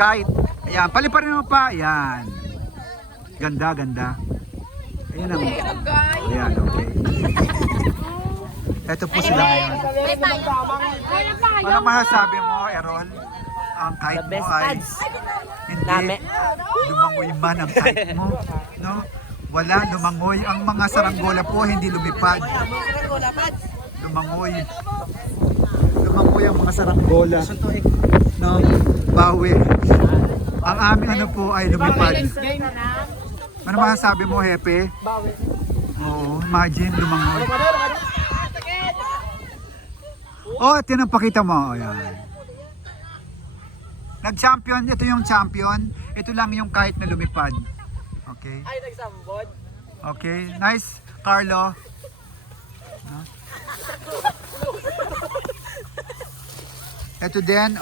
kite. Ayan, paliparin mo pa. Ayan. Ganda, ganda. Ayan ang... Ayan, okay. Ito po sila ngayon. Ano masasabi mo, Errol? Ang kite mo ay hindi lumangoy man ang kite mo. No? Wala, lumangoy. Ang mga saranggola po hindi lumipad. Lumangoy. Lumangoy ang mga saranggola. No? Bawi. Ang aming ano po ay lumipad. Ano masasabi mo, Hepe? Oo, imagine lumangoy. Oh, ito yung pakita mo. Ayan. Nag-champion, ito yung champion. Ito lang yung kahit na lumipad. Okay. Ay, nagsambod. Okay, nice, Carlo. No? Ito din,